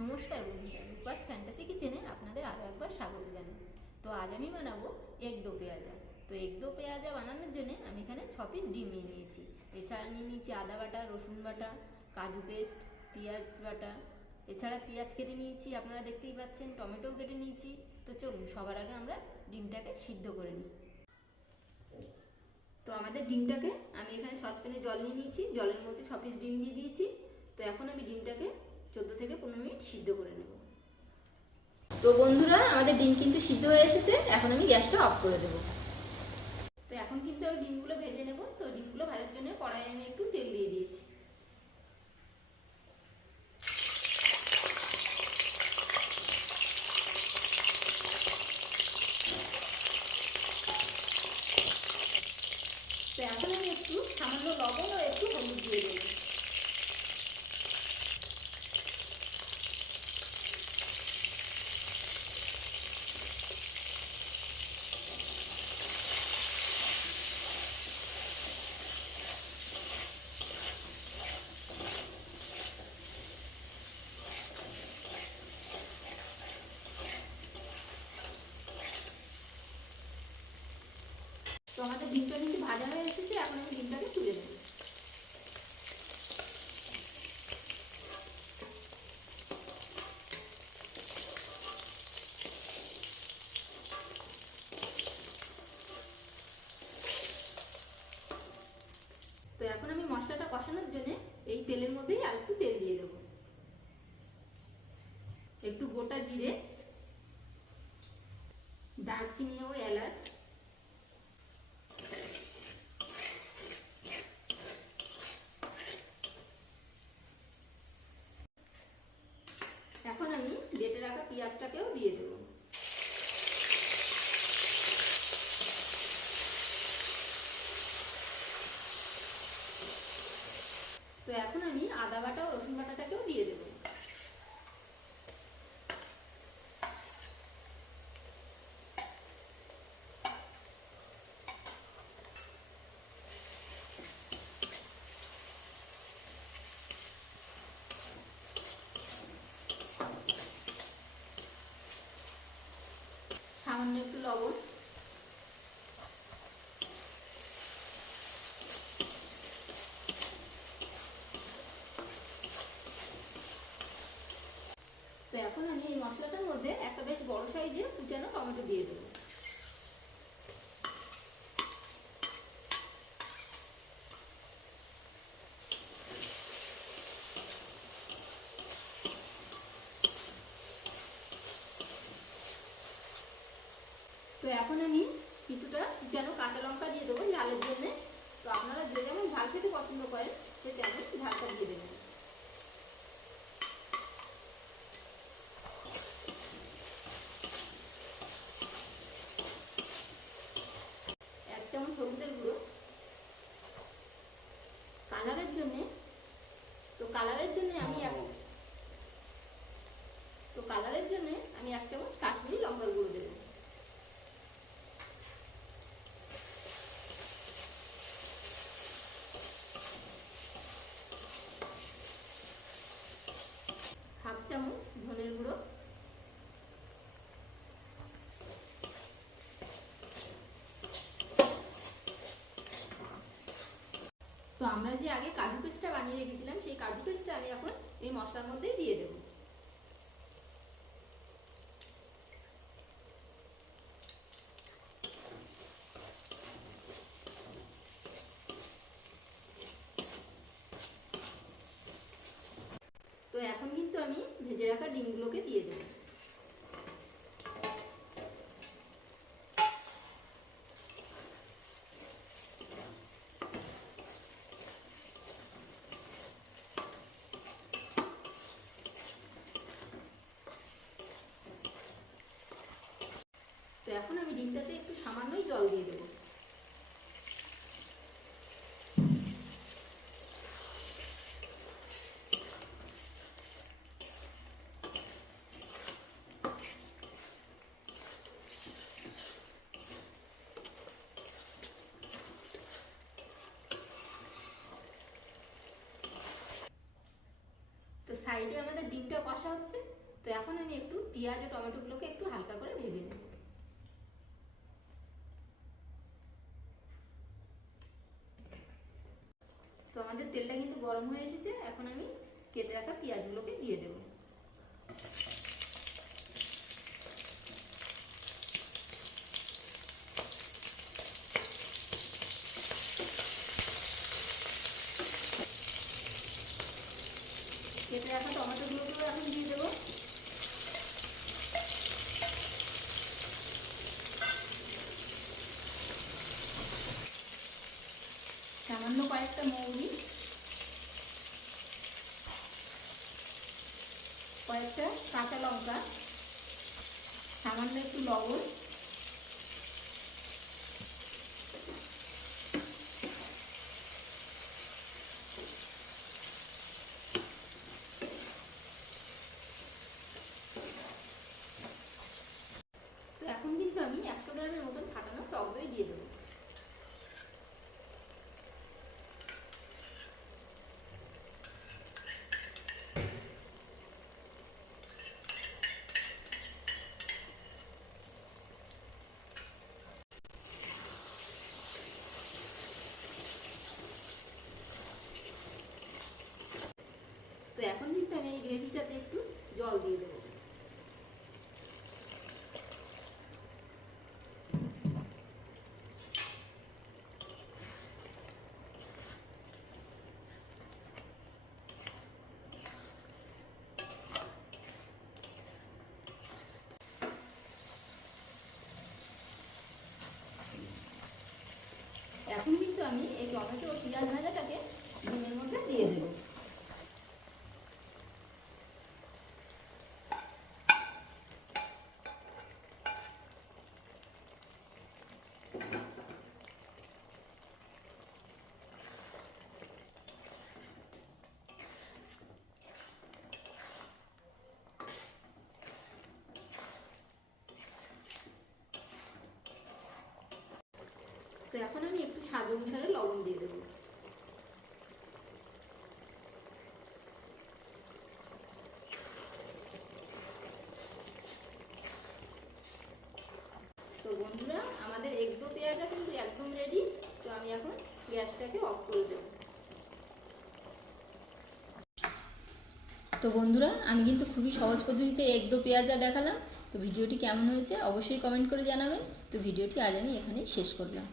নমস্কার বন্ধুরা, রূপাস ফ্যান্টাসি কিচেনে আপনাদের আরও একবার স্বাগত জানাই। তো আজ আমি বানাবো এগ দো পেঁয়াজা। তো এগ দো পেঁয়াজা বানানোর জন্য আমি এখানে 6 পিস ডিম নিয়ে নিয়েছি। এছাড়া নিয়ে নিয়েছি আদা বাটা, রসুন বাটা, কাজু পেস্ট, পেঁয়াজ বাটা। এছাড়া পেঁয়াজ কেটে নিয়েছি, আপনারা দেখতেই পাচ্ছেন, টমেটোও কেটে নিয়েছি। তো চলুন সবার আগে আমরা ডিমটাকে সিদ্ধ করে নিই। তো আমাদের ডিমটাকে আমি এখানে সসপ্যানে জল নিয়ে নিয়েছি, জলের মধ্যে 6 পিস ডিম দিয়ে দিয়েছি। তো এখন আমি ডিমটাকে 14 থেকে 15 মিনিট সিদ্ধ করে নেব। তো বন্ধুরা, আমাদের ডিম কিন্তু সিদ্ধ হয়ে এসেছে। এখন আমি গ্যাসটা অফ করে দেবো। তো এখন কিন্তু আমি ডিমগুলো ভেজে নেব। তো ডিমগুলো ভাজার জন্য কড়াইয়ে আমি একটু তেল দিয়ে দিয়েছি। তো এখন আমি একটু সামান্য লবণ আর একটু হলুদ দিয়ে দেবো। তো আমাদের ডিমটা কিন্তু ভাজা হয়ে এসেছে। এখন আমি ডিমটাকে তুলে দেবো। তো এখন আমি মশলাটা কষানোর জন্য এই তেলের মধ্যেই আর একটু তেল দিয়ে দেবো। একটু গোটা জিরে, দারচিনি ও এলাচ, এখন আমি বেটে রাখা পেঁয়াজটাকেও দিয়ে দেবো। তো এখন আমি আদা বাটা ও রসুন বাটাটাকেও দিয়ে দেবো। সামান্য একটু লবণ। তো এখন আমি এই মশলাটার মধ্যে একটা বেশ বড় সাইজের কুচানো টমেটো দিয়ে দেবো। তো এখন আমি কিছুটা কুচানো কাঁচা লঙ্কা দিয়ে দেবো ঝালের জন্য। তো আপনারা যে যেমন ঝাল খেতে পছন্দ করেন সে তেমন ঝালটা দিয়ে দেবেন। এক চামচ হলুদের গুঁড়ো। কালারের জন্য আমি এক চামচ কাশ্মীরি লঙ্কার গুঁড়ো দেবো। হাফ চামচ ধনের গুঁড়ো। তো আমরা যে আগে কাজু পেস্টটা বানিয়ে রেখেছিলাম, সেই কাজু পেস্টটা আমি এখন এই মশলার মধ্যেই দিয়ে দেবো। তো এখন কিন্তু আমি ভেজে রাখা ডিমগুলোকে দিয়ে দেবো। তো এখন আমি ডিমটাতে একটু সামান্যই জল দিয়ে দেবো। তো সাইড সাইডে আমাদের ডিমটা কষা হচ্ছে। তো এখন আমি একটু পেঁয়াজ ও টমেটোগুলোকে একটু হালকা করে ভেজে নেব। তো আমাদের তেলটা কিন্তু গরম হয়ে এসেছে, এখন আমি কেটে রাখা পেঁয়াজগুলোকে দিয়ে দেবো। কেটে রাখা টমেটোগুলোকেও এখন দিয়ে দেবো। সামান্য কয়েকটা মৌরি, কয়েকটা কাঁচা লঙ্কা, সামান্য একটু লবণ, তো এখন কিন্তু আমি 100 গ্রামের মতন ফাটানো টক দই দিয়ে দেবো। তো এখন কিন্তু আমি এই গ্রেভিটাতে একটু জল দিয়ে দেবো। এখন কিন্তু আমি এই টমেটো ও পেঁয়াজ ভাজাটাকে ডিমের মধ্যে দিয়ে দেবো। তো এখন আমি একটু স্বাদ অনুসারে লবণ দিয়ে দেবো। তো বন্ধুরা, আমাদের এগ দো পেঁয়াজা কিন্তু একদম রেডি। তো আমি এখন গ্যাসটাকে অফ করে দেবো। তো বন্ধুরা, আমি কিন্তু খুবই সহজ পদ্ধতিতে এগ দো পেঁয়াজা দেখালাম। তো ভিডিওটি কেমন হয়েছে অবশ্যই কমেন্ট করে জানাবেন। তো ভিডিওটি আজ আমি এখানেই শেষ করলাম।